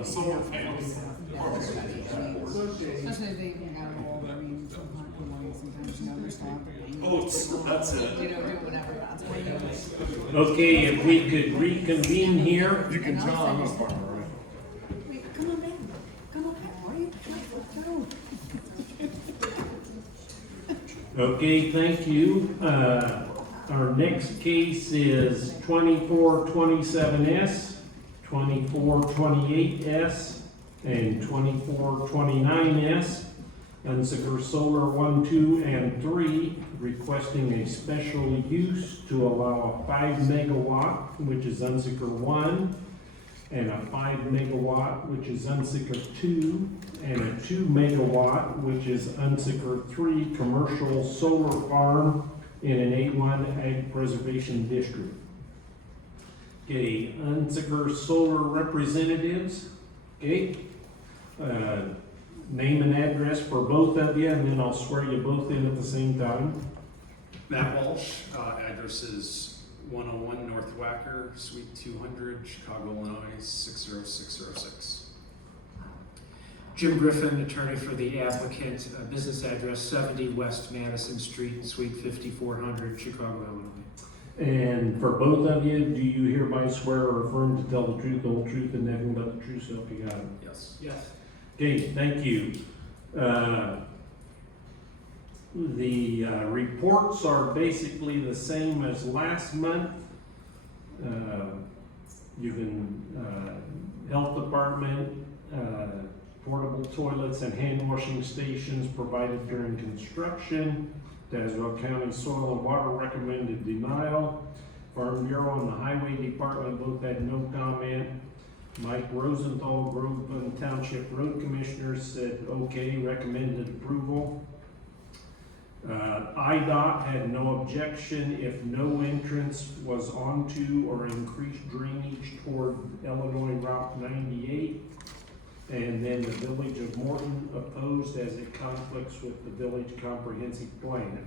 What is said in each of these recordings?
the solar panels. Especially if they even got it all, I mean, sometimes, you know, they're still out there. That's it. You know, do whatever, that's what it is. Okay, if we could reconvene here. You can tell I'm a farmer, right? Wait, come on in, come on back, why are you, let's go. Okay, thank you. Our next case is 2427S, 2428S, and 2429S. Unzicker Solar 1, 2, and 3 requesting a special use to allow a 5 megawatt, which is Unzicker 1, and a 5 megawatt, which is Unzicker 2, and a 2 megawatt, which is Unzicker 3 commercial solar farm in an A1 Ag Preservation District. Okay, Unzicker Solar representatives, okay, name and address for both of you, and then I'll swear you both in at the same time. Matt Walsh, address is 101 North Wacker, Suite 200, Chicago, Illinois, 60606. Jim Griffin, attorney for the applicant, business address 70 West Madison Street, Suite 5400, Chicago, Illinois. And for both of you, do you hereby swear or affirm to tell the truth, the whole truth, and nothing but the truth, so help you God? Yes. Yes. Okay, thank you. The reports are basically the same as last month. You can, health department, portable toilets and hand washing stations provided during construction. Tazewell County Soil and Water recommended denial. Farm Bureau and the Highway Department both had no comment. Mike Rosenthal, Groveland Township Road Commissioner, said okay, recommended approval. IDOT had no objection if no entrance was onto or increased drainage toward Illinois Route 98. And then the Village of Morton opposed as it conflicts with the Village Comprehensive Plan.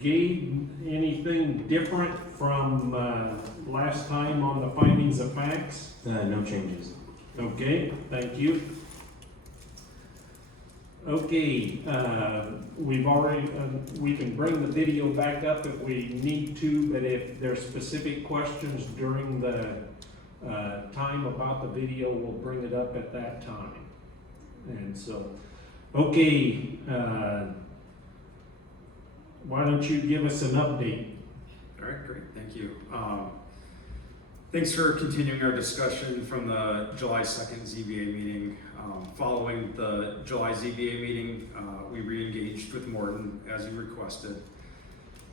Gabe, anything different from last time on the findings of facts? No changes. Okay, thank you. Okay, we've already, we can bring the video back up if we need to, but if there's specific questions during the time about the video, we'll bring it up at that time. And so, okay, why don't you give us an update? All right, great, thank you. Thanks for continuing our discussion from the July 2nd ZBA meeting. Following the July ZBA meeting, we re-engaged with Morton as he requested.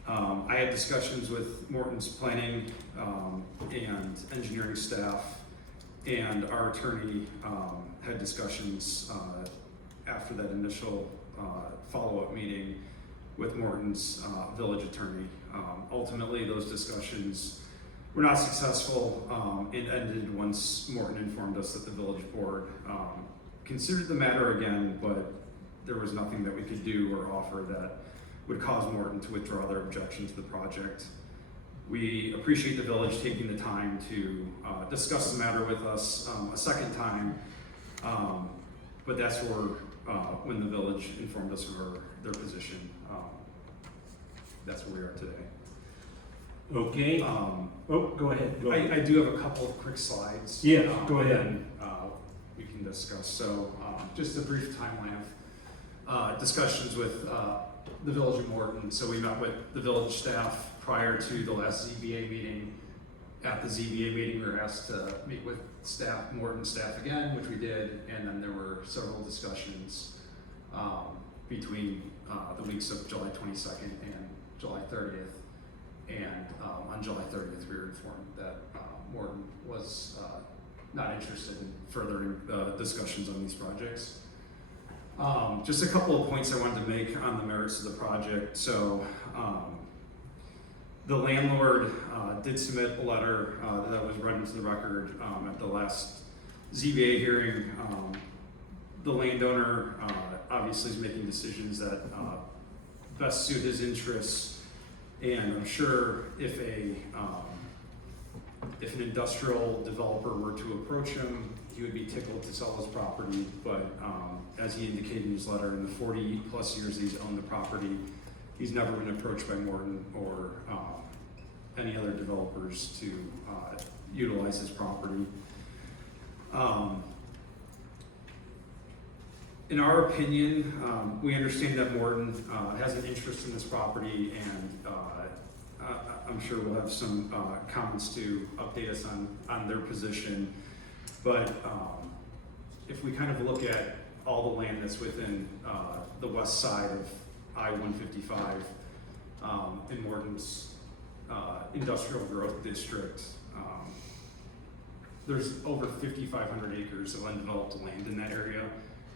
I had discussions with Morton's planning and engineering staff, and our attorney had discussions after that initial follow-up meeting with Morton's village attorney. Ultimately, those discussions were not successful and ended once Morton informed us that the village board considered the matter again, but there was nothing that we could do or offer that would cause Morton to withdraw their objection to the project. We appreciate the village taking the time to discuss the matter with us a second time, but that's where, when the village informed us of their position, that's where we are today. Okay. Go ahead. I do have a couple of quick slides. Yeah, go ahead. And we can discuss. So just a brief timeline of discussions with the Village of Morton. So we met with the village staff prior to the last ZBA meeting. At the ZBA meeting, we were asked to meet with staff, Morton staff again, which we did, and then there were several discussions between the weeks of July 22nd and July 30th. And on July 30th, we were informed that Morton was not interested in furthering the discussions on these projects. Just a couple of points I wanted to make on the merits of the project. So the landlord did submit a letter that was read into the record at the last ZBA hearing. The landowner obviously is making decisions that best suit his interests, and I'm sure if a If an industrial developer were to approach him, he would be tickled to sell his property, but as he indicated in his letter, in the 40 plus years he's owned the property, he's never been approached by Morton or any other developers to utilize his property. In our opinion, we understand that Morton has an interest in this property, and I'm sure we'll have some comments to update us on their position. But if we kind of look at all the land that's within the west side of I-155 in Morton's industrial growth district, there's over 5,500 acres of undeveloped land in that area.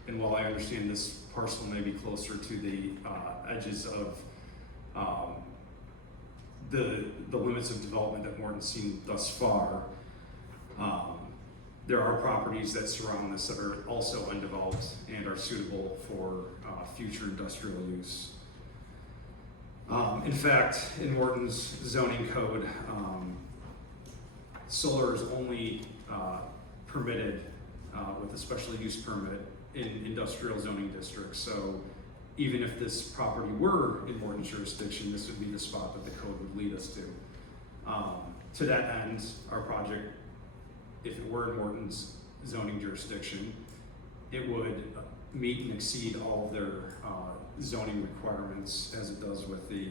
And while I understand this parcel may be closer to the edges of the limits of development that Morton's seen thus far, there are properties that surround this that are also undeveloped and are suitable for future industrial use. In fact, in Morton's zoning code, solar is only permitted with a special use permit in industrial zoning districts. So even if this property were in Morton's jurisdiction, this would be the spot that the code would lead us to. To that end, our project, if it were in Morton's zoning jurisdiction, it would meet and exceed all of their zoning requirements as it does with the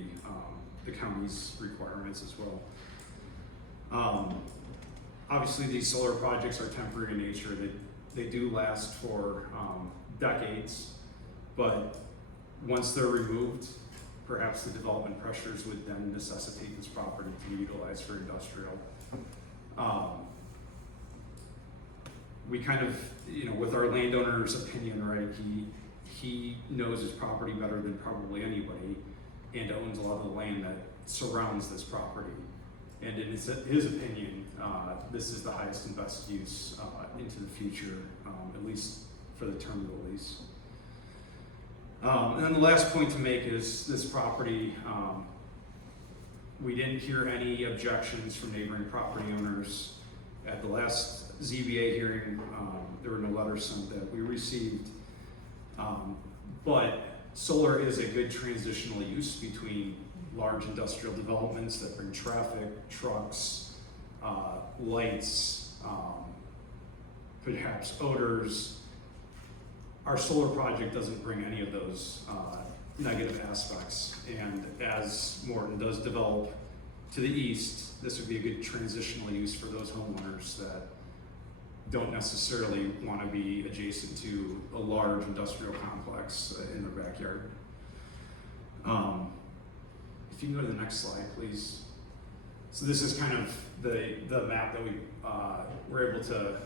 county's requirements as well. Obviously, these solar projects are temporary in nature. They do last for decades, but once they're removed, perhaps the development pressures would then necessitate this property to be utilized for industrial. We kind of, with our landowner's opinion, right, he knows his property better than probably anybody and owns a lot of the land that surrounds this property. And in his opinion, this is the highest and best use into the future, at least for the term of the lease. And then the last point to make is this property, we didn't hear any objections from neighboring property owners. At the last ZBA hearing, there were no letters sent that we received. But solar is a good transitional use between large industrial developments that bring traffic, trucks, lights, perhaps odors. Our solar project doesn't bring any of those negative aspects. And as Morton does develop to the east, this would be a good transitional use for those homeowners that don't necessarily want to be adjacent to a large industrial complex in their backyard. If you can go to the next slide, please. So this is kind of the map that we were able to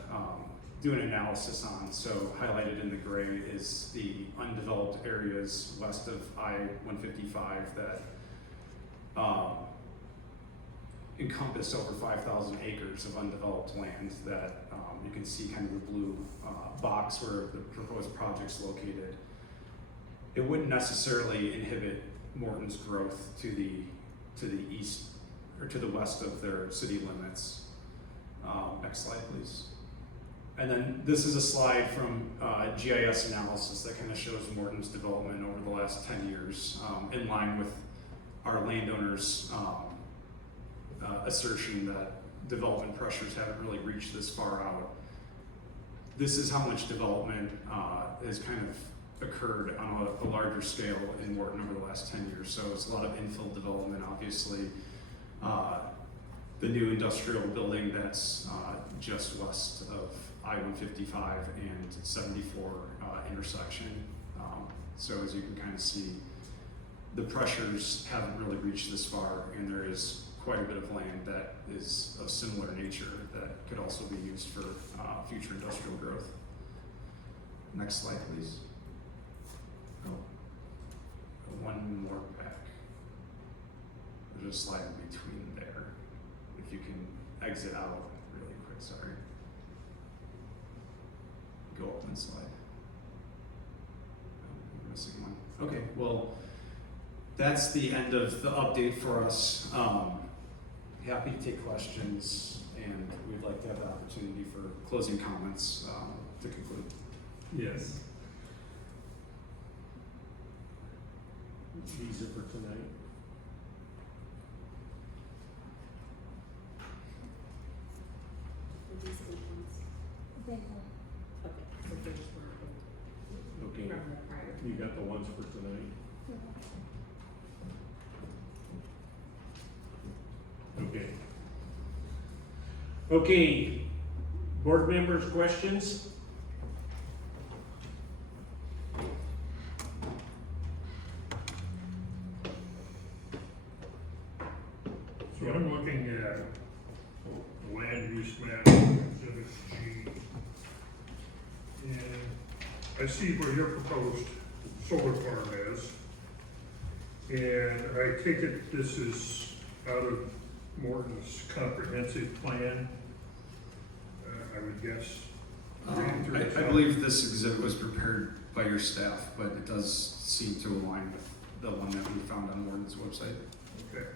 do an analysis on. So highlighted in the gray is the undeveloped areas west of I-155 that encompass over 5,000 acres of undeveloped land that you can see kind of the blue box where the proposed project's located. It wouldn't necessarily inhibit Morton's growth to the east or to the west of their city limits. Next slide, please. And then this is a slide from GIS analysis that kind of shows Morton's development over the last 10 years in line with our landowners' assertion that development pressures haven't really reached this far out. This is how much development has kind of occurred on a larger scale in Morton over the last 10 years. So it's a lot of infill development, obviously. The new industrial building that's just west of I-155 and 74 intersection. So as you can kind of see, the pressures haven't really reached this far, and there is quite a bit of land that is of similar nature that could also be used for future industrial growth. Next slide, please. Oh, one more back. There's a slide in between there. If you can exit out really quick, sorry. Go up one slide. Oh, I'm missing one. Okay, well, that's the end of the update for us. Happy to take questions and we'd like to have the opportunity for closing comments to conclude. Yes. These are for tonight. Are these good ones? Okay, so they just were Okay, from the prior. you got the ones for tonight? Okay. Okay, board members, questions? So I'm looking at the land use map, exhibit G. And I see where your proposed solar farm is. And I take it this is out of Morton's comprehensive plan, I would guess. I believe this exhibit was prepared by your staff, but it does seem to align with the one that we found on Morton's website. Okay.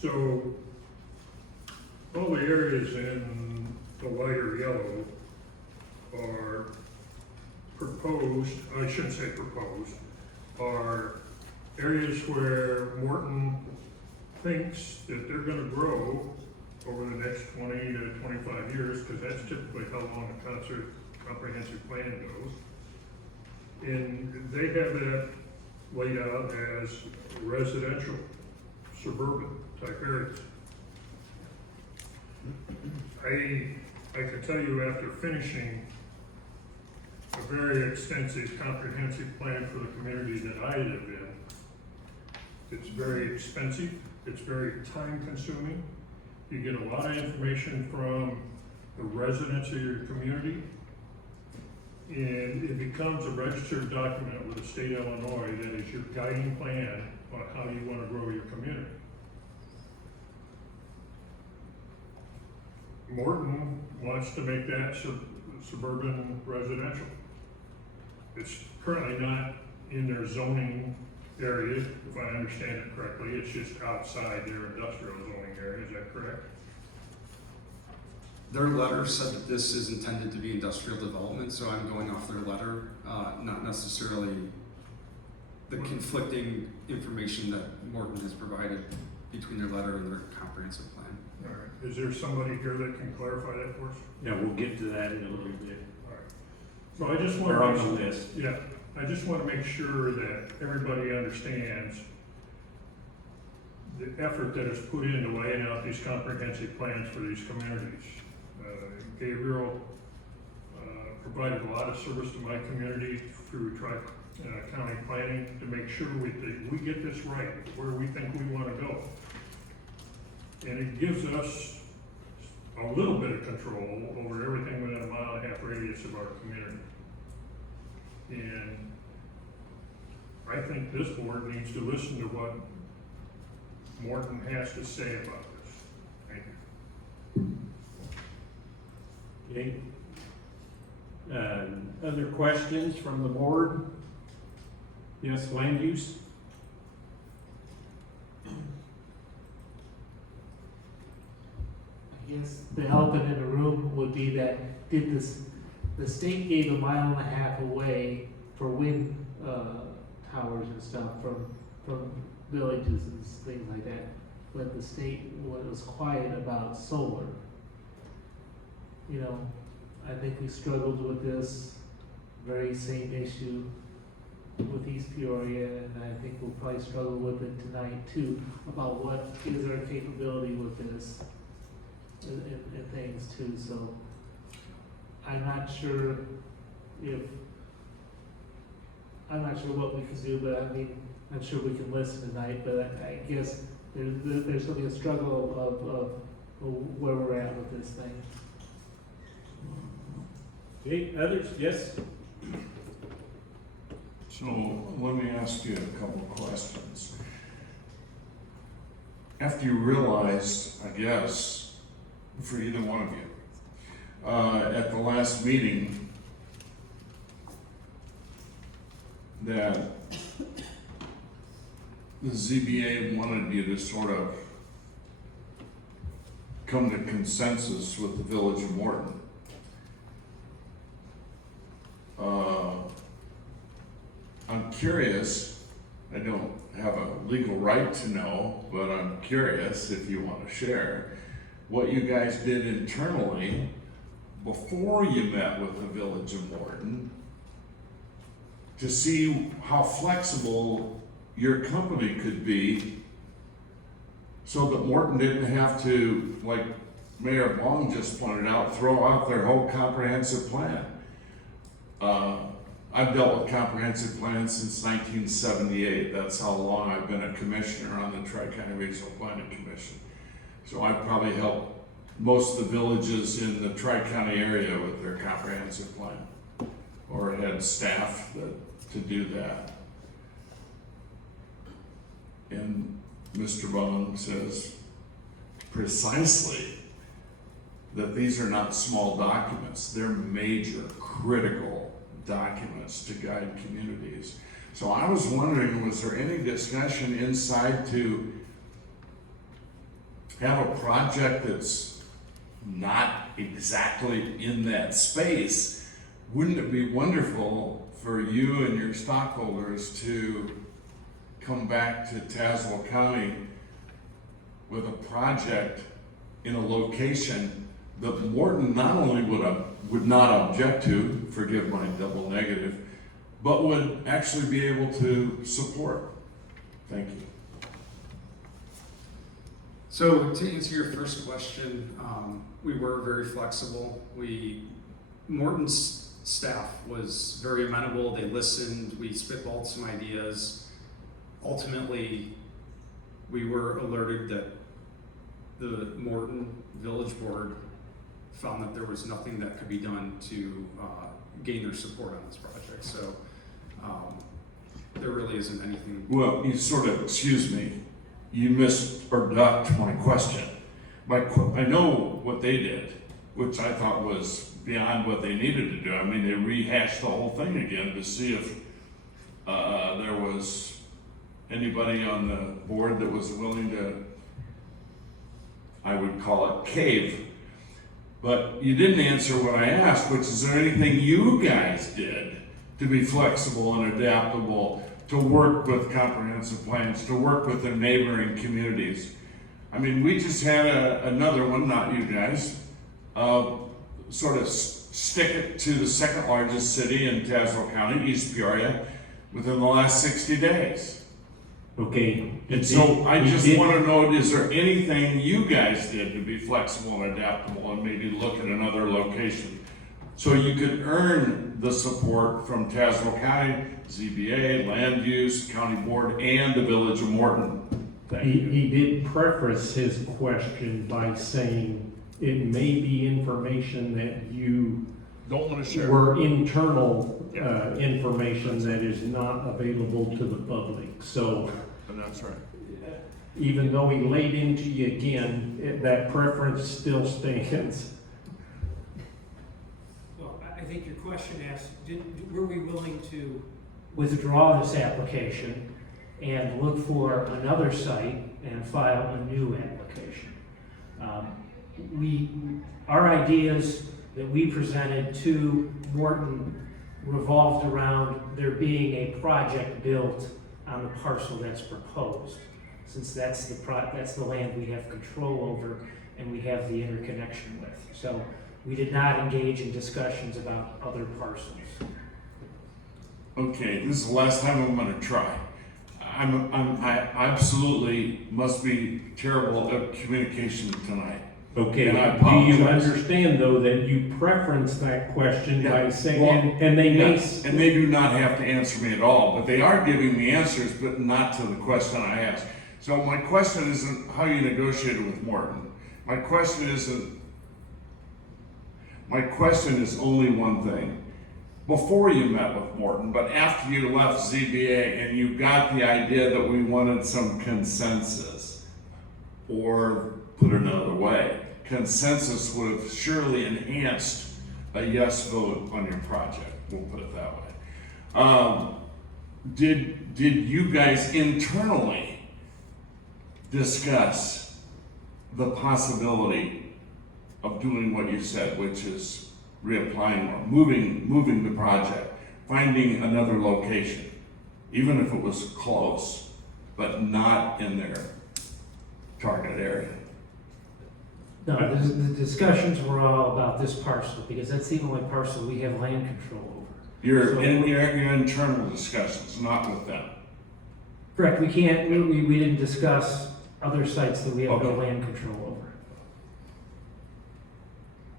So, all the areas in the lighter yellow are proposed, I shouldn't say proposed, are areas where Morton thinks that they're gonna grow over the next 20 to 25 years, because that's typically how long a comprehensive plan goes. And they have that laid out as residential, suburban type areas. I can tell you after finishing a very extensive comprehensive plan for the community that I live in, it's very expensive, it's very time consuming. You get a lot of information from the residents of your community, and it becomes a registered document with the state of Illinois that is your guiding plan on how you want to grow your community. Morton wants to make that suburban residential. It's currently not in their zoning area, if I understand it correctly. It's just outside their industrial zoning area, is that correct? Their letter said that this is intended to be industrial development, so I'm going off their letter, not necessarily the conflicting information that Morton has provided between their letter and their comprehensive plan. All right. Is there somebody here that can clarify that for us? Yeah, we'll get to that in a little bit. All right. So I just want They're on the to, list. yeah, I just want to make sure that everybody understands the effort that is put into laying out these comprehensive plans for these communities. Gabriel provided a lot of service to my community through county planning to make sure we get this right, where we think we want to go. And it gives us a little bit of control over everything within a 1.5 mile radius of our community. And I think this board needs to listen to what Morton has to say about this. Thank you. Okay. Other questions from the board? Yes, land use? I guess the elephant in the room would be that the state gave 1.5 miles away for wind towers and stuff from villages and things like that, but the state was quiet about solar. You know, I think we struggled with this very same issue with East Peoria, and I think we'll probably struggle with it tonight too, about what is our capability with this and things too, so I'm not sure what we can do, but I mean, I'm sure we can listen tonight, but I guess there's gonna be a struggle of where we're at with this thing. Okay, others? Yes? So let me ask you a couple of questions. After you realized, I guess, for either one of you, at the last meeting, that the ZBA wanted you to sort of come to consensus with the Village of Morton. I'm curious, I don't have a legal right to know, but I'm curious if you want to share what you guys did internally before you met with the Village of Morton to see how flexible your company could be so that Morton didn't have to, like Mayor Bong just pointed out, throw out their whole comprehensive plan. I've dealt with comprehensive plans since 1978. That's how long I've been a commissioner on the Tri-County Regional Planning Commission. So I've probably helped most of the villages in the Tri-County area with their comprehensive plan, or had staff to do that. And Mr. Bong says precisely that these are not small documents, they're major, critical documents to guide communities. So I was wondering, was there any discussion inside to have a project that's not exactly in that space? Wouldn't it be wonderful for you and your stockholders to come back to Tazewell County with a project in a location that Morton not only would not object to, forgive my double negative, but would actually be able to support? Thank you. So to answer your first question, we were very flexible. Morton's staff was very amenable. They listened. We spitballed some ideas. Ultimately, we were alerted that the Morton Village Board found that there was nothing that could be done to gain their support on this project. So there really isn't anything. Well, you sort of, excuse me, you missed or ducked my question. I know what they did, which I thought was beyond what they needed to do. I mean, they rehashed the whole thing again to see if there was anybody on the board that was willing to, I would call it cave. But you didn't answer what I asked, which is there anything you guys did to be flexible and adaptable, to work with comprehensive plans, to work with the neighboring communities? I mean, we just had another one, not you guys, sort of stick it to the second largest city in Tazewell County, East Peoria, within the last 60 days. Okay. And so I just want to know, is there anything you guys did to be flexible and adaptable and maybe look at another location so you could earn the support from Tazewell County, ZBA, Land Use, County Board, and the Village of Morton? Thank you. He did preface his question by saying it may be information that you Don't want to share. were internal information that is not available to the public. So And that's right. even though he laid into you again, that preference still stands. Well, I think your question asked, were we willing to withdraw this application and look for another site and file a new application? Our ideas that we presented to Morton revolved around there being a project built on the parcel that's proposed, since that's the land we have control over and we have the interconnection with. So we did not engage in discussions about other parcels. Okay, this is the last time I'm going to try. I absolutely must be terrible at communication tonight. Okay, And I do you apologize. understand though that you preference that question by Yeah. saying, Well, and they may, Yes, and they do not have to answer me at all, but they are giving me answers, but not to the question I asked. So my question isn't how you negotiated with Morton. My question is only one thing. Before you met with Morton, but after you left ZBA and you got the idea that we wanted some consensus, or put it another way, consensus would have surely enhanced a yes vote on your project. We'll put it that way. Did you guys internally discuss the possibility of doing what you said, which is reapplying or moving the project, finding another location, even if it was close, but not in their target area. No, the discussions were all about this parcel, because that's the only parcel we have land control over. Your internal discussions, not with them. Correct, we can't, we didn't discuss other sites that we have no Okay. land control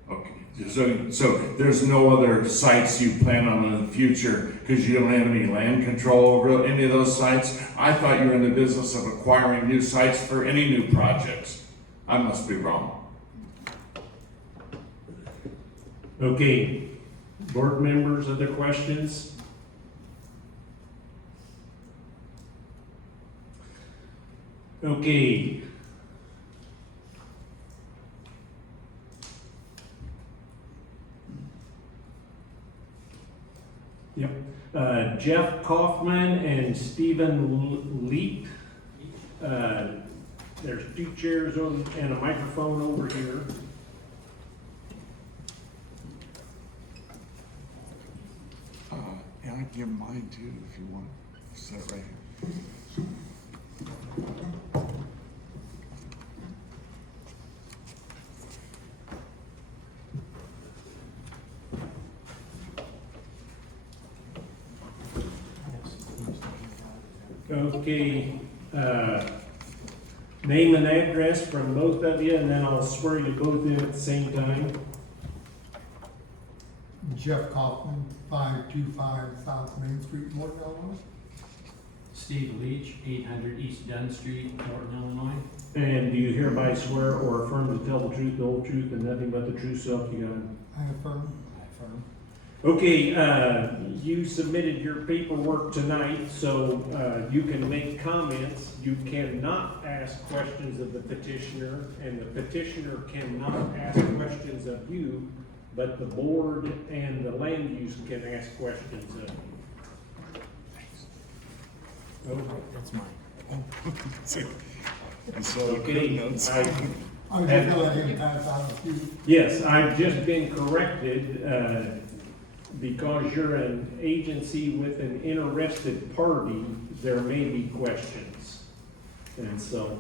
over. Okay, so there's no other sites you plan on in the future because you don't have any land control over any of those sites? I thought you were in the business of acquiring new sites for any new projects. I must be wrong. Okay, board members, other questions? Okay. Yep. Jeff Kaufman and Stephen Leap. There's 2 chairs and a microphone over here. And I can give mine too if you want. Set it right here. Okay, name and address from both of you, and then I'll swear you both in at the same time. Jeff Kaufman, 525 South Main Street, Morton, Illinois. Steve Leach, 800 East Dunn Street, Norton, Illinois. And do you hereby swear or affirm to tell the truth, the whole truth, and nothing but the true self you got? I affirm. I affirm. Okay, you submitted your paperwork tonight, so you can make comments. You cannot ask questions of the petitioner, and the petitioner cannot ask questions of you, but the board and the land use can ask questions of you. That's mine. Okay, I was just gonna let him pass out a few. yes, I've just been corrected, because you're an agency with an interested party, there may be questions. And so,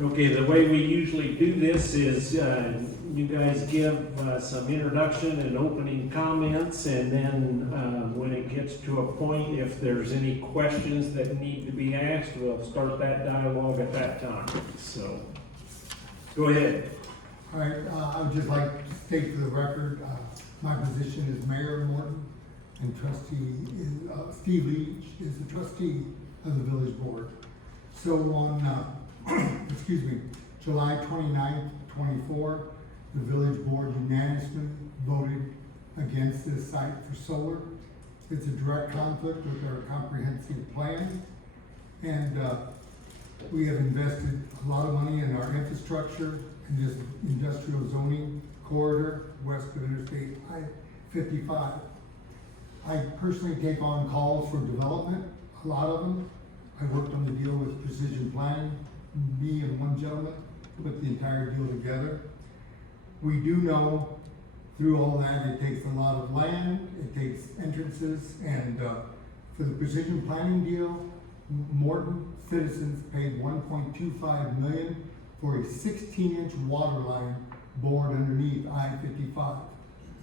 okay, the way we usually do this is you guys give some introduction and opening comments, and then when it gets to a point, if there's any questions that need to be asked, we'll start that dialogue at that time. So, go ahead. All right, I would just like to state for the record, my position is Mayor Morton, and trustee is, Steve Leach is the trustee of the village board. So on, excuse me, July 29th, 24, the village board unanimously voted against this site for solar. It's a direct conflict with our comprehensive plan, and we have invested a lot of money in our infrastructure in this industrial zoning corridor west of Interstate I-55. I personally take on calls for development, a lot of them. I worked on the deal with Precision Planning. Me and one gentleman put the entire deal together. We do know through all that it takes a lot of land, it takes entrances, and for the Precision Planning deal, Morton citizens paid $1.25 million for a 16-inch water line bored underneath I-55.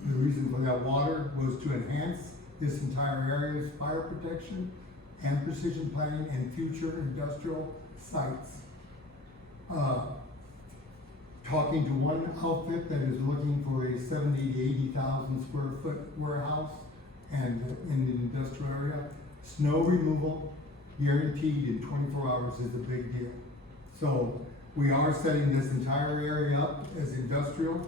The reason for that water was to enhance this entire area's fire protection and precision planning and future industrial sites. Talking to one outfit that is looking for a 70 to 80,000 square foot warehouse and in the industrial area, snow removal guaranteed in 24 hours is a big deal. So we are setting this entire area up as industrial.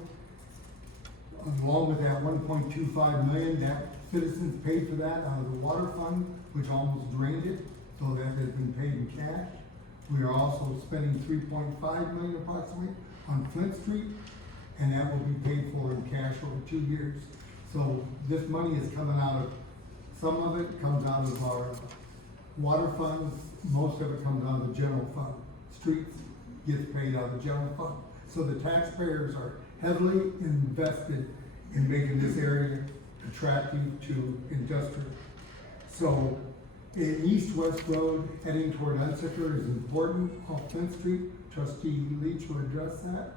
Along with that 1.25 million, that Citizens paid for that out of the water fund, which almost drained it, so that has been paid in cash. We are also spending $3.5 million approximately on Flint Street, and that will be paid for in cash over 2 years. So this money is coming out of, some of it comes out of our water funds, most of it comes out of the general fund. Streets gets paid out of the general fund. So the taxpayers are heavily invested in making this area attractive to industrial. So an east-west road heading toward Unsicker is important off Flint Street. Trustee Leach will address that.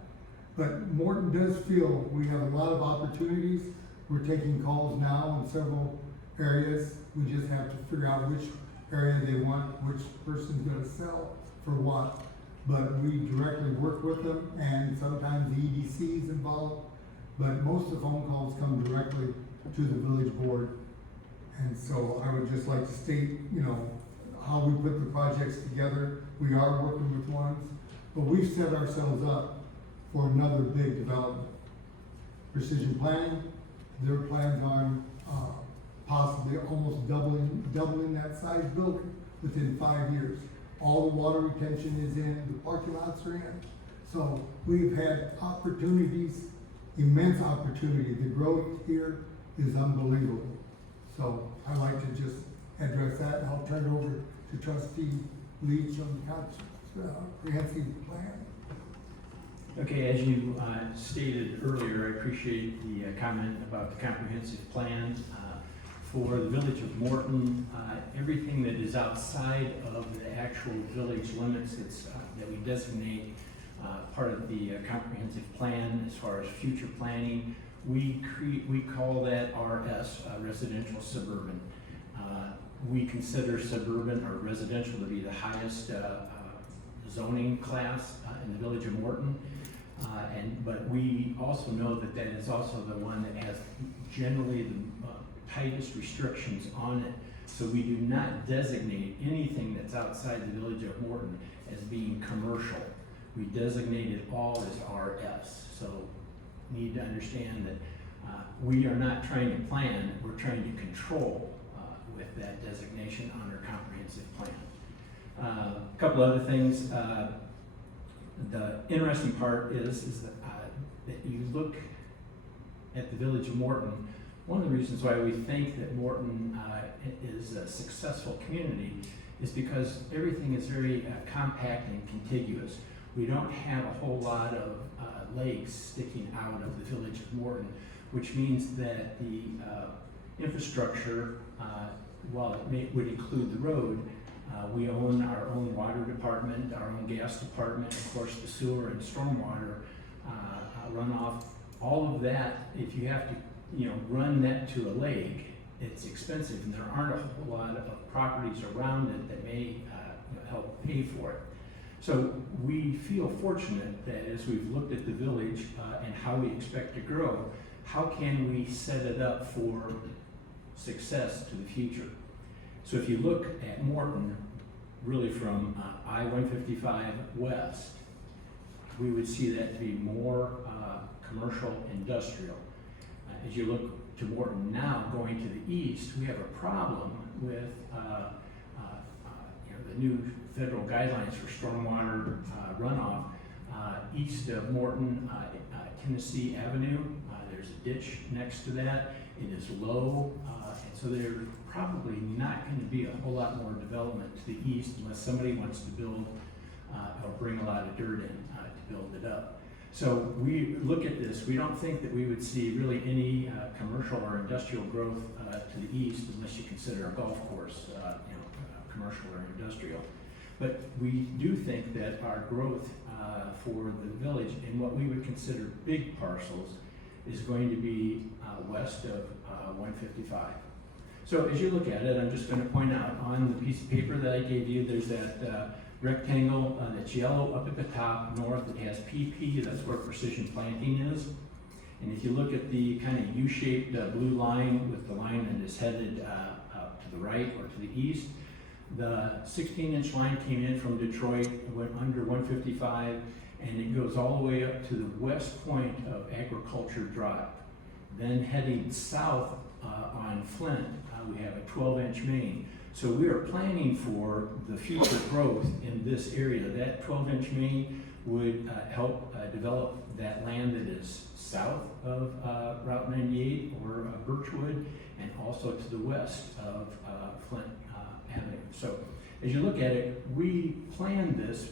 But Morton does feel we have a lot of opportunities. We're taking calls now in several areas. We just have to figure out which area they want, which person's gonna sell for what. But we directly work with them, and sometimes the EDC is involved. But most of the phone calls come directly to the village board. And so I would just like to state, you know, how we put the projects together. We are working with ones, but we've set ourselves up for another big development. Precision Planning, their plans on possibly almost doubling that size building within 5 years. All the water retention is in, the parking lots are in. So we've had opportunities, immense opportunity. The growth here is unbelievable. So I'd like to just address that, and I'll turn it over to Trustee Leach on the comprehensive plan. Okay, as you stated earlier, I appreciate the comment about the comprehensive plan. For the village of Morton, everything that is outside of the actual village limits that we designate part of the comprehensive plan as far as future planning, we call that RS, residential suburban. We consider suburban or residential to be the highest zoning class in the village of Morton. But we also know that that is also the one that has generally the tightest restrictions on it. So we do not designate anything that's outside the village of Morton as being commercial. We designate it all as RS. So need to understand that we are not trying to plan, we're trying to control with that designation on our comprehensive plan. A couple other things. The interesting part is that you look at the village of Morton. One of the reasons why we think that Morton is a successful community is because everything is very compact and contiguous. We don't have a whole lot of legs sticking out of the village of Morton, which means that the infrastructure, while it would include the road, we own our own water department, our own gas department, of course the sewer and stormwater runoff. All of that, if you have to run that to a lake, it's expensive, and there aren't a whole lot of properties around it that may help pay for it. So we feel fortunate that as we've looked at the village and how we expect to grow, how can we set it up for success to the future? So if you look at Morton, really from I-155 west, we would see that to be more commercial industrial. As you look to Morton now, going to the east, we have a problem with the new federal guidelines for stormwater runoff. East of Morton, Tennessee Avenue, there's a ditch next to that. It is low, and so there's probably not going to be a whole lot more development to the east unless somebody wants to build or bring a lot of dirt in to build it up. So we look at this, we don't think that we would see really any commercial or industrial growth to the east unless you consider a golf course, commercial or industrial. But we do think that our growth for the village in what we would consider big parcels is going to be west of 155. So as you look at it, I'm just going to point out on the piece of paper that I gave you, there's that rectangle that's yellow up at the top north. It has PP, that's where precision planting is. And if you look at the kind of U-shaped blue line with the line that is headed up to the right or to the east, the 16-inch line came in from Detroit, went under 155, and it goes all the way up to the west point of Agriculture Drive. Then heading south on Flint, we have a 12-inch main. So we are planning for the future growth in this area. That 12-inch main would help develop that land that is south of Route 98 or Birchwood, and also to the west of Flint Avenue. So as you look at it, we planned this,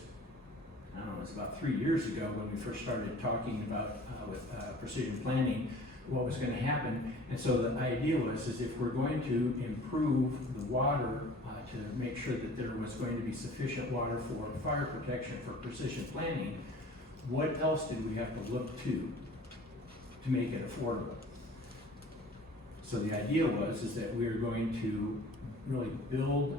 I don't know, it's about 3 years ago when we first started talking about with precision planning what was going to happen. And so the idea was is if we're going to improve the water to make sure that there was going to be sufficient water for fire protection for precision planning, what else did we have to look to make it affordable? So the idea was is that we are going to really build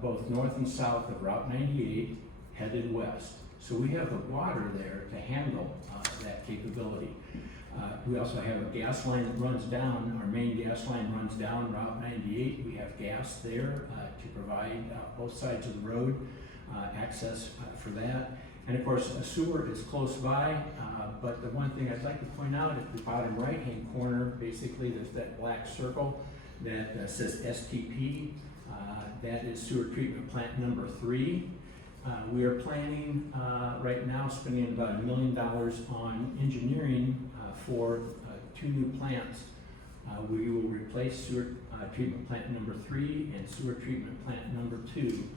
both north and south of Route 98 headed west. So we have the water there to handle that capability. We also have a gas line that runs down, our main gas line runs down Route 98. We have gas there to provide both sides of the road access for that. And of course, a sewer is close by, but the one thing I'd like to point out at the bottom right-hand corner, basically there's that black circle that says STP. That is sewer treatment plant number 3. We are planning right now spending about $1 million on engineering for 2 new plants. We will replace sewer treatment plant number 3 and sewer treatment plant number 2.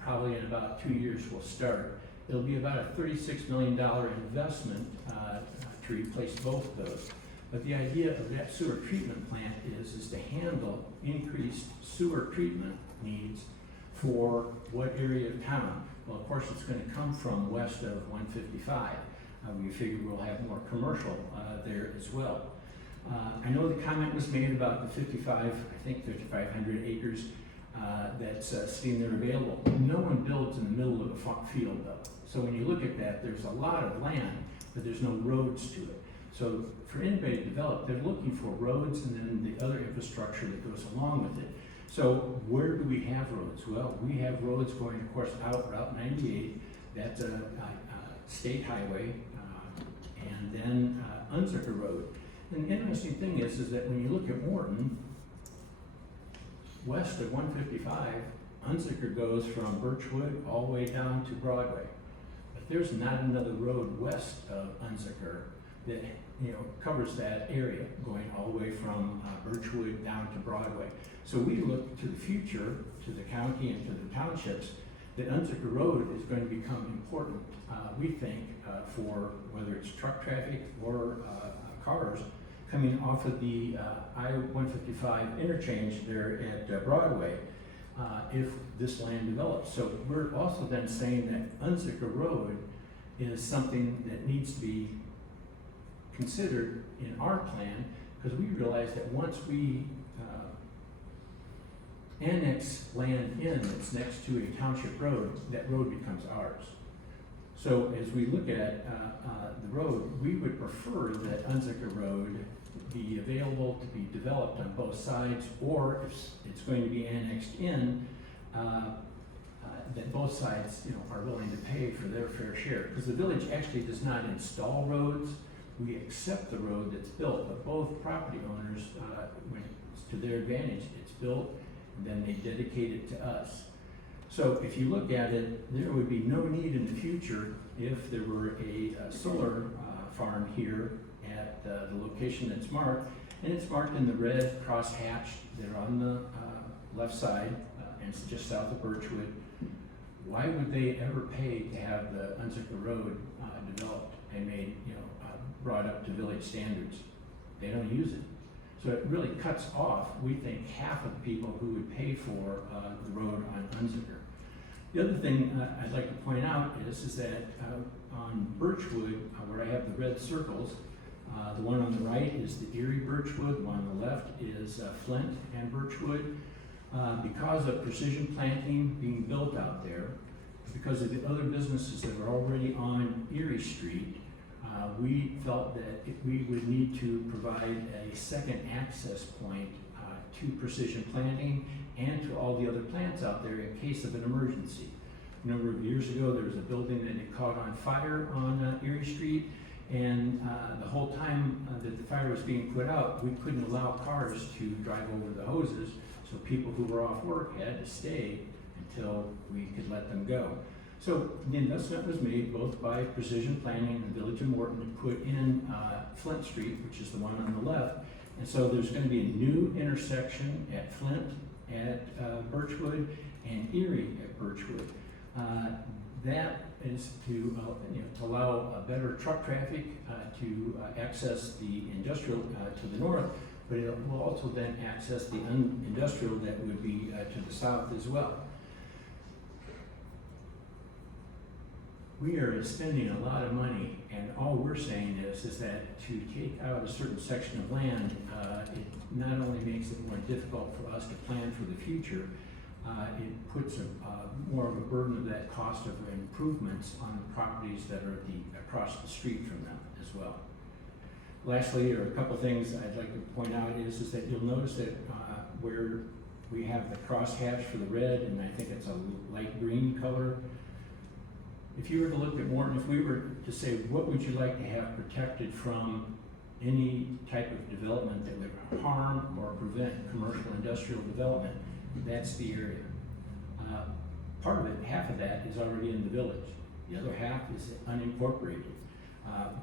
Probably in about 2 years we'll start. It'll be about a $36 million investment to replace both of those. But the idea of that sewer treatment plant is to handle increased sewer treatment needs for what area of town. Well, of course, it's going to come from west of 155. We figure we'll have more commercial there as well. I know the comment was made about the 5,500 acres that's sitting there available. No one builds in the middle of a field though. So when you look at that, there's a lot of land, but there's no roads to it. So for anybody to develop, they're looking for roads and then the other infrastructure that goes along with it. So where do we have roads? Well, we have roads going, of course, out Route 98. That's a state highway, and then Unzicker Road. And the interesting thing is that when you look at Morton, west of 155, Unzicker goes from Birchwood all the way down to Broadway. But there's not another road west of Unzicker that covers that area, going all the way from Birchwood down to Broadway. So we look to the future, to the county and to the townships, that Unzicker Road is going to become important, we think, for whether it's truck traffic or cars coming off of the I-155 interchange there at Broadway, if this land develops. So we're also then saying that Unzicker Road is something that needs to be considered in our plan, because we realize that once we annex land in that's next to a township road, that road becomes ours. So as we look at the road, we would prefer that Unzicker Road be available to be developed on both sides, or if it's going to be annexed in, that both sides are willing to pay for their fair share. Because the village actually does not install roads. We accept the road that's built, but both property owners, when it's to their advantage, it's built, and then they dedicate it to us. So if you look at it, there would be no need in the future if there were a solar farm here at the location that's marked, and it's marked in the red cross-hatched there on the left side, and it's just south of Birchwood. Why would they ever pay to have the Unzicker Road developed and made, brought up to village standards? They don't use it. So it really cuts off, we think, half of the people who would pay for the road on Unzicker. The other thing I'd like to point out is that on Birchwood, where I have the red circles, the one on the right is the Erie Birchwood, the one on the left is Flint and Birchwood. Because of precision planting being built out there, because of the other businesses that are already on Erie Street, we felt that we would need to provide a second access point to precision planting and to all the other plants out there in case of an emergency. A number of years ago, there was a building that had caught on fire on Erie Street, And the whole time that the fire was being put out, we couldn't allow cars to drive over the hoses, so people who were off work had to stay until we could let them go. So the investment was made both by Precision Planning and the Village of Morton to put in Flint Street, which is the one on the left. And so there's going to be a new intersection at Flint, at Birchwood, and Erie at Birchwood. That is to, to allow better truck traffic to access the industrial to the north, but it will also then access the industrial that would be to the south as well. We are spending a lot of money, and all we're saying is that to take out a certain section of land, it not only makes it more difficult for us to plan for the future, it puts more of a burden of that cost of improvements on the properties that are across the street from them as well. Lastly, or a couple things I'd like to point out is that you'll notice that where we have the crosshatch for the red, and I think it's a light green color. If you were to look at Morton, if we were to say, what would you like to have protected from any type of development that would harm or prevent commercial industrial development, that's the area. Part of it, half of that is already in the village. The other half is unincorporated,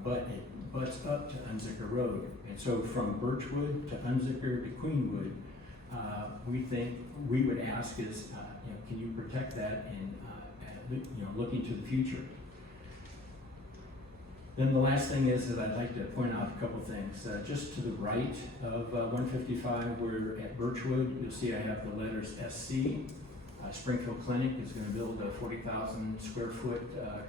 but it butts up to Unzicker Road. And so from Birchwood to Unzicker to Queenwood, we think, we would ask is, can you protect that and looking to the future. Then the last thing is that I'd like to point out a couple things. Just to the right of 155, we're at Birchwood, you'll see I have the letters SC. Springfield Clinic is going to build a 40,000 square foot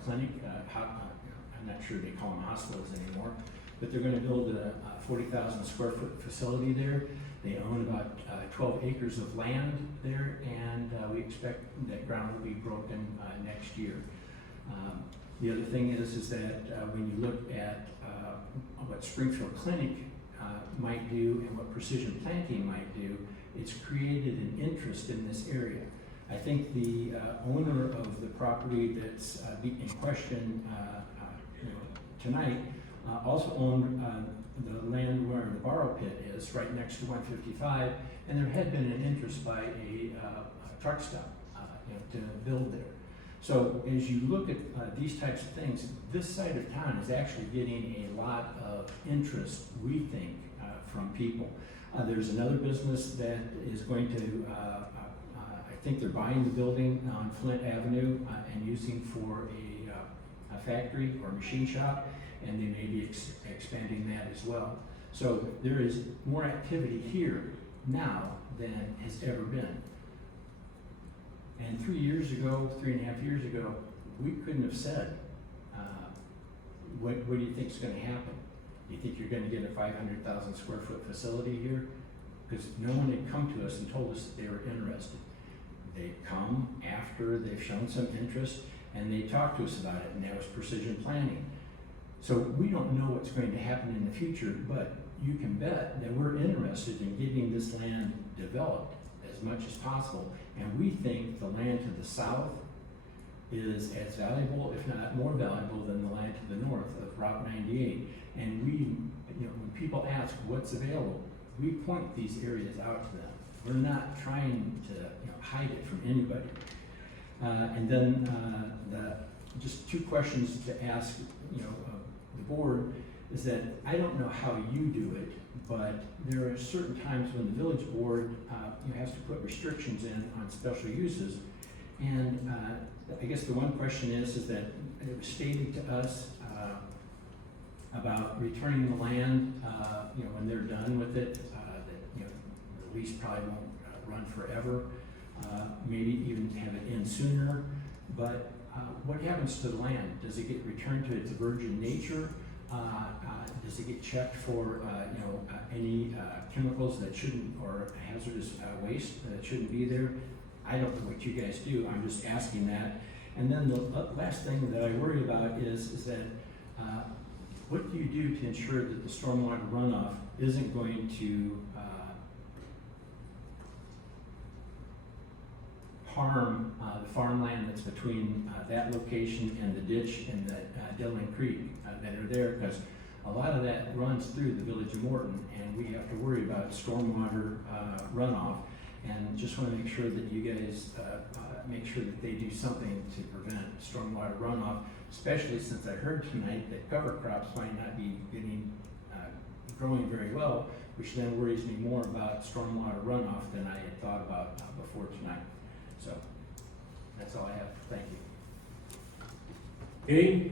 clinic. I'm not sure they call them hospitals anymore, but they're going to build a 40,000 square foot facility there. They own about 12 acres of land there, and we expect that ground will be broken next year. The other thing is that when you look at what Springfield Clinic might do and what Precision Planting might do, it's created an interest in this area. I think the owner of the property that's in question tonight also owned the land where the borrow pit is, right next to 155, and there had been an interest by a truck stop to build there. So as you look at these types of things, this side of town is actually getting a lot of interest, we think, from people. There's another business that is going to, I think they're buying the building on Flint Avenue and using for a factory or machine shop, and they may be expanding that as well. So there is more activity here now than has ever been. And 3 years ago, 3.5 years ago, we couldn't have said, what do you think is going to happen? Do you think you're going to get a 500,000 square foot facility here? Because no one had come to us and told us that they were interested. They come after they've shown some interest, and they talk to us about it, and that was Precision Planning. So we don't know what's going to happen in the future, but you can bet that we're interested in getting this land developed as much as possible. And we think the land to the south is as valuable, if not more valuable, than the land to the north of Route 98. And we, when people ask what's available, we point these areas out to them. We're not trying to hide it from anybody. And then just two questions to ask, the board is that I don't know how you do it, but there are certain times when the village board has to put restrictions in on special uses. And I guess the one question is that it was stated to us about returning the land, when they're done with it, that the lease probably won't run forever. Maybe even have it in sooner. But what happens to the land? Does it get returned to its virgin nature? Does it get checked for any chemicals that shouldn't, or hazardous waste that shouldn't be there? I don't know what you guys do. I'm just asking that. And then the last thing that I worry about is that what do you do to ensure that the stormwater runoff isn't going to the farmland that's between that location and the ditch and the Dillon Creek that are there, because a lot of that runs through the village of Morton, and we have to worry about stormwater runoff. And just want to make sure that you guys make sure that they do something to prevent stormwater runoff, especially since I heard tonight that cover crops might not be growing very well, which then worries me more about stormwater runoff than I had thought about before tonight. So that's all I have. Thank you. Okay,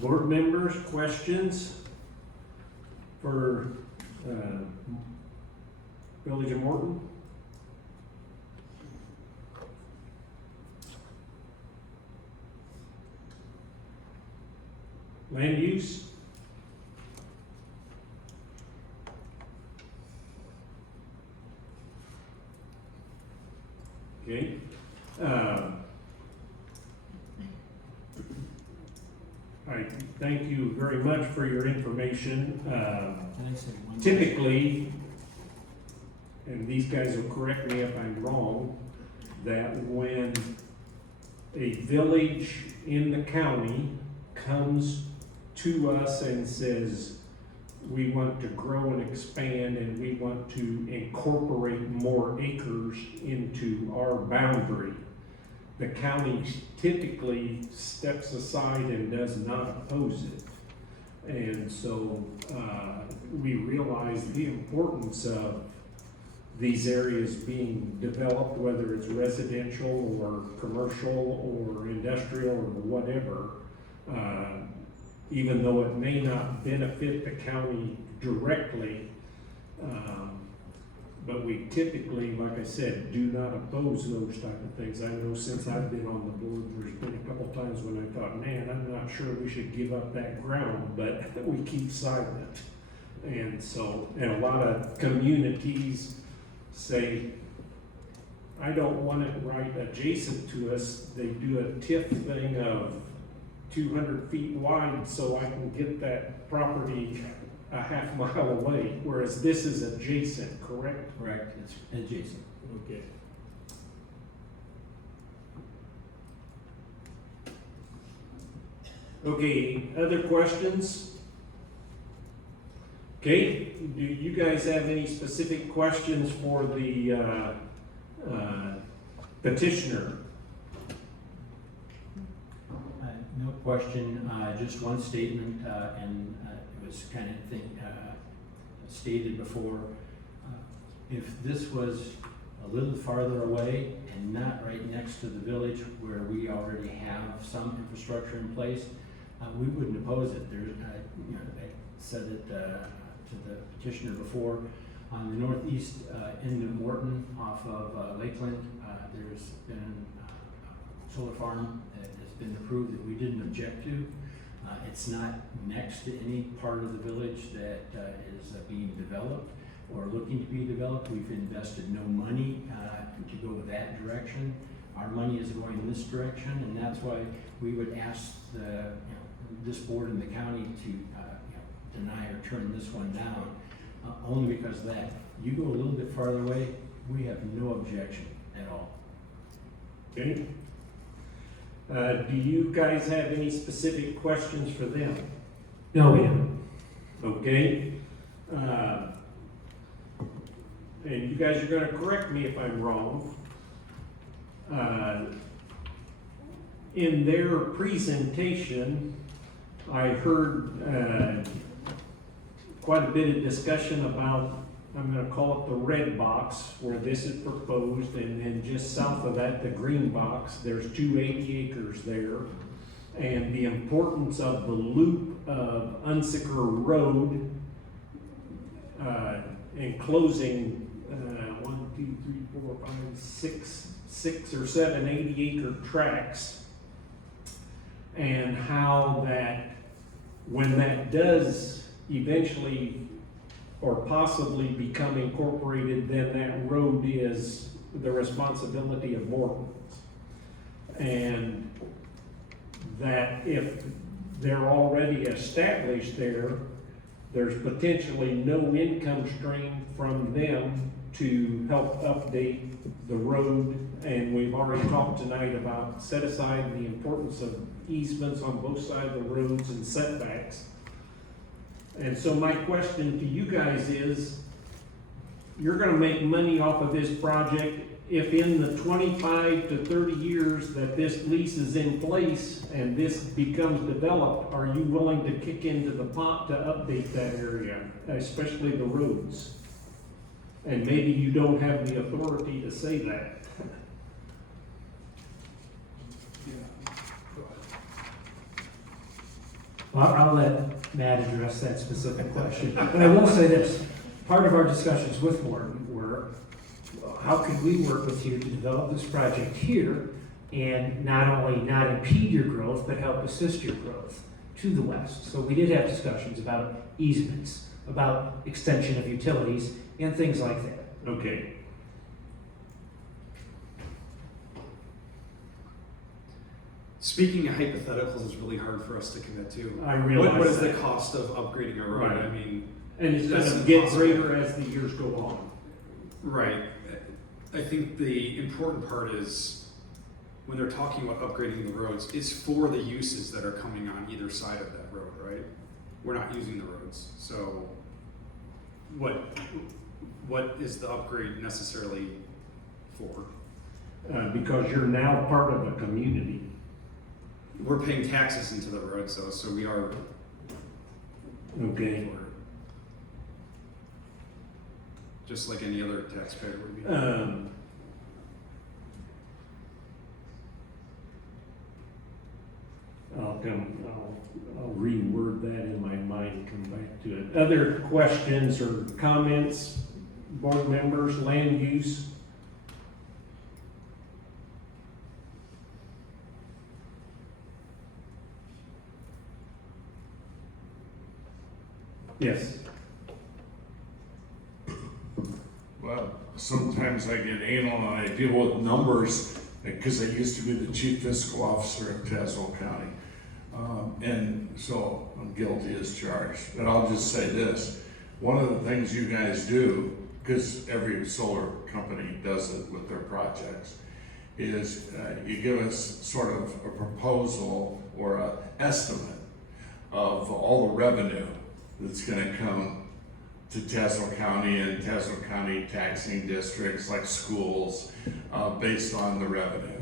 board members, questions for Village of Morton? Land use? Okay. I thank you very much for your information. Typically, and these guys will correct me if I'm wrong, that when a village in the county comes to us and says, we want to grow and expand and we want to incorporate more acres into our boundary, the county typically steps aside and does not oppose it. And so we realize the importance of these areas being developed, whether it's residential or commercial or industrial or whatever, even though it may not benefit the county directly. But we typically, like I said, do not oppose those type of things. I know since I've been on the board, there's been a couple times when I thought, man, I'm not sure we should give up that ground, but we keep silent. And so, and a lot of communities say, I don't want it right adjacent to us. They do a TIF thing of 200 feet wide so I can get that property a half mile away, whereas this is adjacent, correct? Correct, it's adjacent. Okay. Okay, other questions? Okay, do you guys have any specific questions for the petitioner? No question, just one statement, and it was kind of stated before. If this was a little farther away and not right next to the village where we already have some infrastructure in place, we wouldn't oppose it. There's, I said it to the petitioner before, on the northeast end of Morton off of Lakeland, there's been a solar farm that has been approved that we didn't object to. It's not next to any part of the village that is being developed or looking to be developed. We've invested no money to go that direction. Our money is going in this direction, and that's why we would ask this board and the county to deny or turn this one down, only because of that. You go a little bit farther away, we have no objection at all. Okay. Do you guys have any specific questions for them? No, we don't. Okay. And you guys are gonna correct me if I'm wrong. In their presentation, I heard quite a bit of discussion about, I'm gonna call it the red box, where this is proposed, and then just south of that, the green box, there's 280 acres there. And the importance of the loop of Unsicker Road, enclosing 1, 2, 3, 4, 5, 6 or 7 80-acre tracts, and how that, when that does eventually or possibly become incorporated, then that road is the responsibility of Morton's. And that if they're already established there, there's potentially no income stream from them to help update the road, and we've already talked tonight about set aside the importance of easements on both sides of the roads and setbacks. And so my question to you guys is, you're gonna make money off of this project if in the 25 to 30 years that this lease is in place and this becomes developed, are you willing to kick into the pot to update that area, especially the roads? And maybe you don't have the authority to say that. Well, I'll let Matt address that specific question. But I will say this, part of our discussions with Morton were, how could we work with you to develop this project here and not only not impede your growth, but help assist your growth to the west? So we did have discussions about easements, about extension of utilities, and things like that. Okay. Speaking of hypotheticals is really hard for us to commit to. I realize What is the that. cost of upgrading a road? Right. I mean, And it's That's gonna get impossible. greater as the years go on. right. I think the important part is when they're talking about upgrading the roads, it's for the uses that are coming on either side of that road, right? We're not using the roads, so what is the upgrade necessarily for? Because you're now part of a community. We're paying taxes into the roads though, so we are Okay. for it. Just like any other taxpayer would be. I'll reword that in my mind, come back to it. Other questions or comments, board members, land use? Yes. Well, sometimes I get anal and I deal with numbers because I used to be the chief fiscal officer of Tazewell County. And so I'm guilty as charged. But I'll just say this, one of the things you guys do, because every solar company does it with their projects, is you give us sort of a proposal or an estimate of all the revenue that's gonna come to Tazewell County and Tazewell County taxing districts like schools, based on the revenue.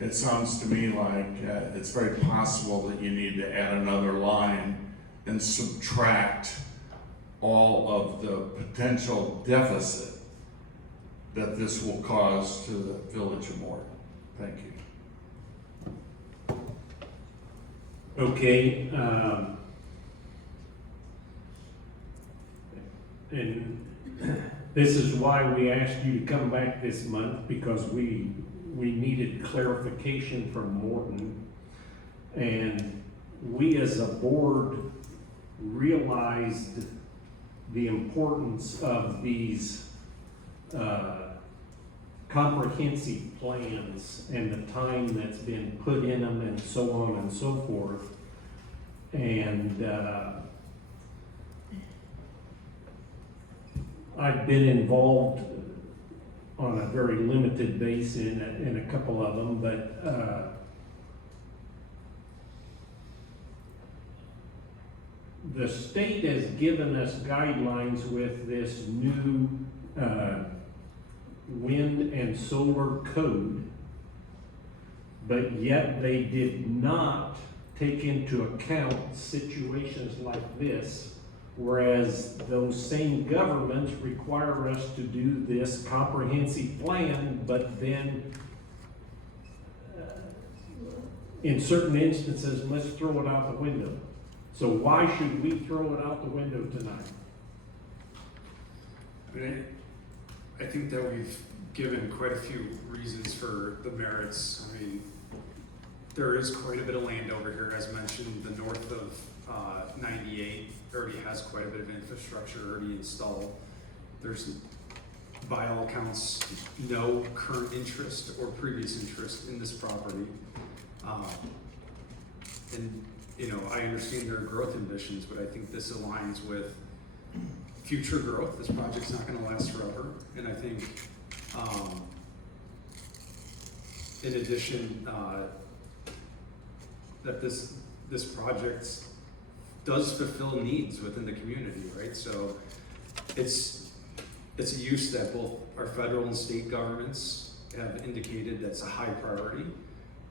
It sounds to me like it's very possible that you need to add another line and subtract all of the potential deficit that this will cause to the village of Morton. Thank you. Okay, and this is why we asked you to come back this month, because we needed clarification from Morton. And we as a board realized the importance of these comprehensive plans and the time that's been put in them and so on and so forth. And I've been involved on a very limited basis in a couple of them, but the state has given us guidelines with this new wind and solar code, but yet they did not take into account situations like this, whereas those same governments require us to do this comprehensive plan, but then in certain instances, let's throw it out the window. So why should we throw it out the window tonight? I think that we've given quite a few reasons for the merits. I mean, there is quite a bit of land over here, as mentioned. The north of 98 already has quite a bit of infrastructure already installed. There's, by all accounts, no current interest or previous interest in this property. And you know, I understand their growth ambitions, but I think this aligns with future growth. This project's not gonna last forever, and I think, in addition, that this project does fulfill needs within the community, right? So it's a use that both our federal and state governments have indicated that's a high priority.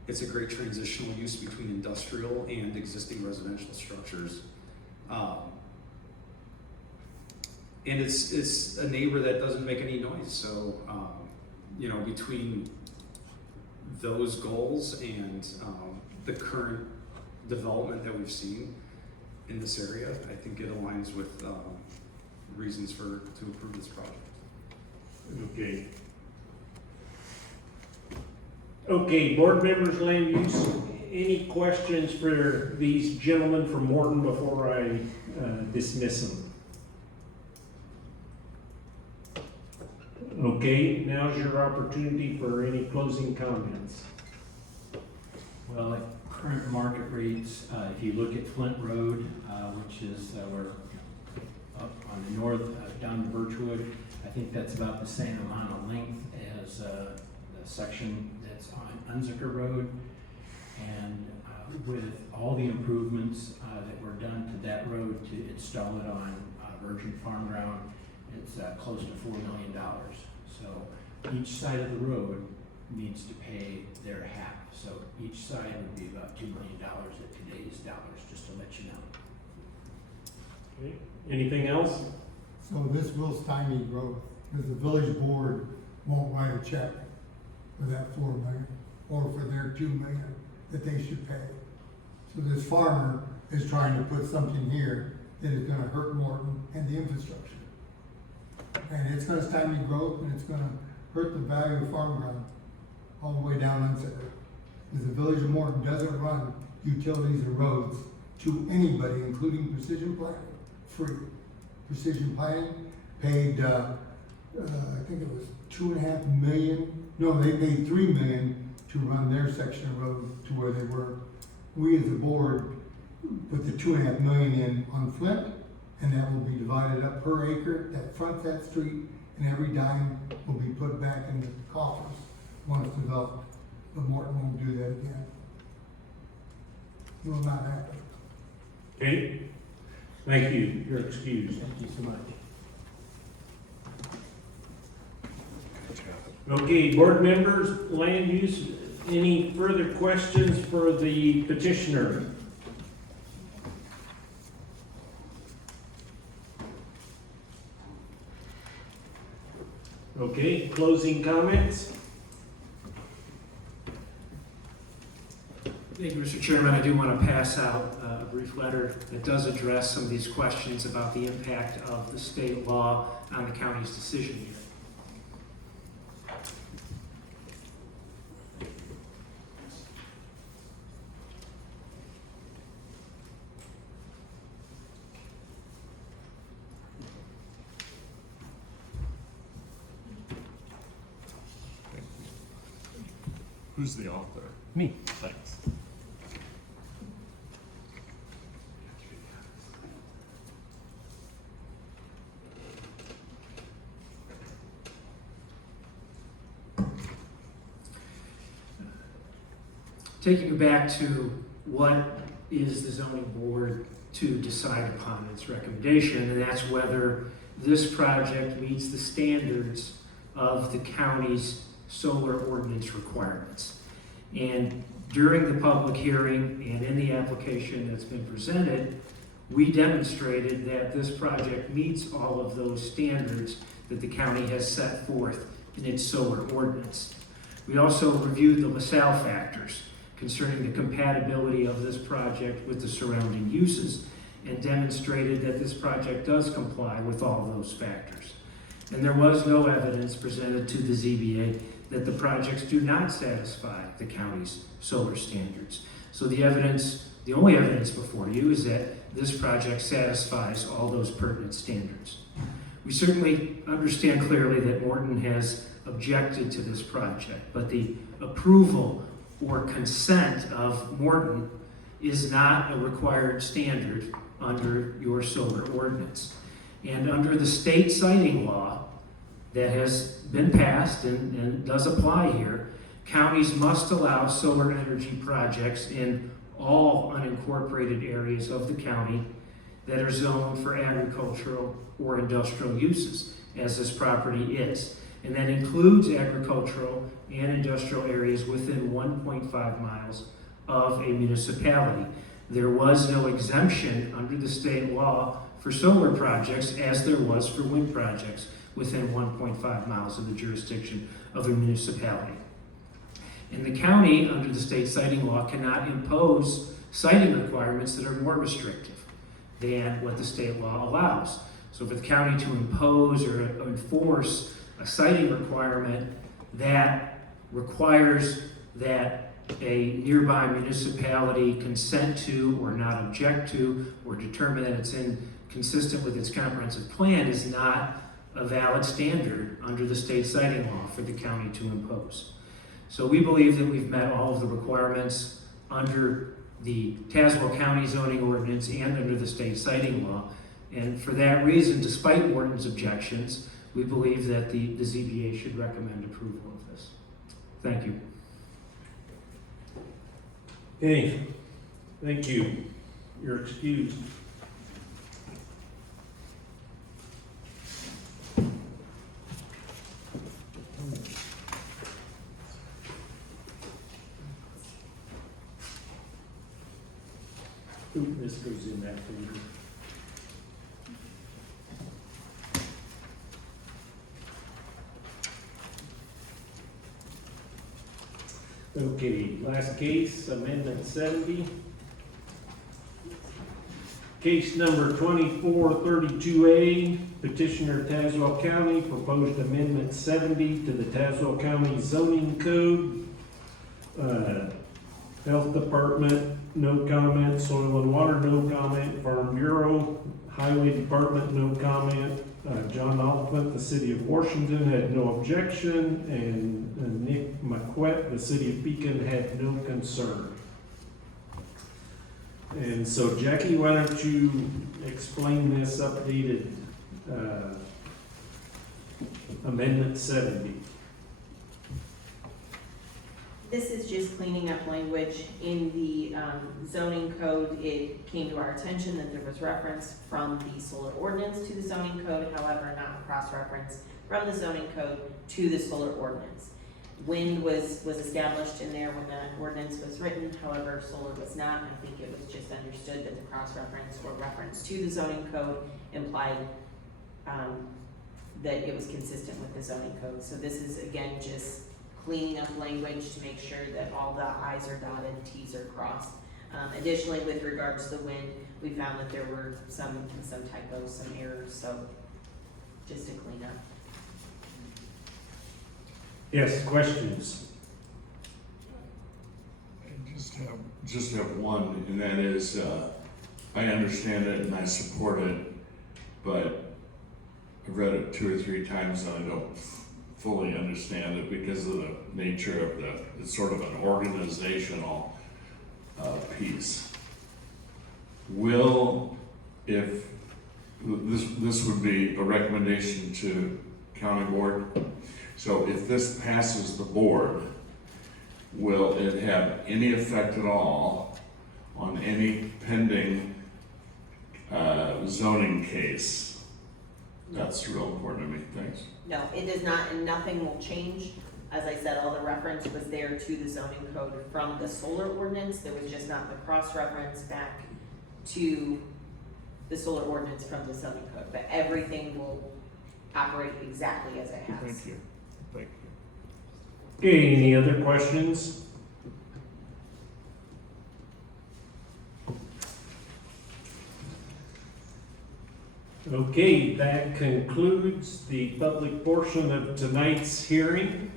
It's a great transitional use between industrial and existing residential structures. And it's a neighbor that doesn't make any noise. So, you know, between those goals and the current development that we've seen in this area, I think it aligns with reasons to approve this project. Okay. Okay, board members, land use, any questions for these gentlemen from Morton before I dismiss them? Okay, now's your opportunity for any closing comments. Well, at current market rates, if you look at Flint Road, which is we're up on the north, down to Birchwood, I think that's about the same amount of length as the section that's on Unzicker Road. And with all the improvements that were done to that road to install it on virgin farm ground, it's close to $4 million. So each side of the road needs to pay their half. So each side would be about $2 million at today's dollars, just to let you know. Okay. Anything else? So this will stymie growth, because the village board won't write a check for that 4 million, or for their 2 million that they should pay. So this farmer is trying to put something here that is gonna hurt Morton and the infrastructure. And it's gonna stymie growth, and it's gonna hurt the value of farm ground all the way down Unzicker. Because the village of Morton doesn't run utilities and roads to anybody, including Precision Planning, free. Precision Planning paid, I think it was 2.5 million. No, they paid 3 million to run their section of road to where they were. We as a board put the 2.5 million in on Flint, and that will be divided up per acre that fronts that street, and every dime will be put back in the coffers once developed. But Morton won't do that again. It will not happen. Okay. Thank you. You're excused. Thank you so much. Okay, board members, land use, any further questions for the petitioner? Okay, closing comments? Thank you, Mr. Chairman. I do want to pass out a brief letter that does address some of these questions about the impact of the state law on the county's decision here. Who's the author? Me. Thanks. Taking you back to what is the zoning board to decide upon its recommendation, and that's whether this project meets the standards of the county's solar ordinance requirements. And during the public hearing and in the application that's been presented, we demonstrated that this project meets all of those standards that the county has set forth in its solar ordinance. We also reviewed the LaSalle factors concerning the compatibility of this project with the surrounding uses and demonstrated that this project does comply with all of those factors. And there was no evidence presented to the ZBA that the projects do not satisfy the county's solar standards. So the only evidence before you is that this project satisfies all those pertinent standards. We certainly understand clearly that Morton has objected to this project, but the approval or consent of Morton is not a required standard under your solar ordinance. And under the state siting law that has been passed and does apply here, counties must allow solar energy projects in all unincorporated areas of the county that are zoned for agricultural or industrial uses, as this property is. And that includes agricultural and industrial areas within 1.5 miles of a municipality. There was no exemption under the state law for solar projects as there was for wind projects within 1.5 miles of the jurisdiction of a municipality. And the county, under the state siting law, cannot impose siting requirements that are more restrictive than what the state law allows. So for the county to impose or enforce a siting requirement that requires that a nearby municipality consent to or not object to or determine that it's consistent with its comprehensive plan is not a valid standard under the state siting law for the county to impose. So we believe that we've met all of the requirements under the Tazewell County zoning ordinance and under the state siting law. And for that reason, despite Morton's objections, we believe that the ZBA should recommend approval of this. Thank you. Okay, thank you. You're excused. Ooh, this goes in that folder. Okay, last case, Amendment 70. Case number 2432A, petitioner Tazewell County, proposed Amendment 70 to the Tazewell County zoning code. Health Department, no comment. Soil and Water, no comment. Farm Bureau, Highway Department, no comment. John Altman, the City of Washington, had no objection, and Nick McQuett, the City of Beacon, had no concern. And so, Jackie, why don't you explain this updated Amendment 70? This is just cleaning up language in the zoning code. It came to our attention that there was reference from the solar ordinance to the zoning code, however, not a cross-reference from the zoning code to the solar ordinance. Wind was established in there when that ordinance was written, however, solar was not. I think it was just understood that the cross-reference or reference to the zoning code implied that it was consistent with the zoning code. So this is, again, just cleaning up language to make sure that all the I's are dotted, T's are crossed. Additionally, with regards to the wind, we found that there were some typos, some errors, so just to clean up. Yes, questions? I just have one, and that is, I understand it and I support it, but I've read it 2 or 3 times and I don't fully understand it because of the nature of it's sort of an organizational piece. If this would be a recommendation to county board, so if this passes the board, will it have any effect at all on any pending zoning case? That's real important to me, thanks. No, it does not, and nothing will change. As I said, all the reference was there to the zoning code from the solar ordinance. There was just not the cross-reference back to the solar ordinance from the zoning code, but everything will operate exactly as it has. Thank you. Okay, any other questions? Okay, that concludes the public portion of tonight's hearing.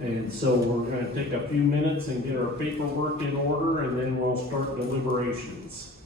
And so we're going to take a few minutes and get our paperwork in order, and then we'll start deliberations.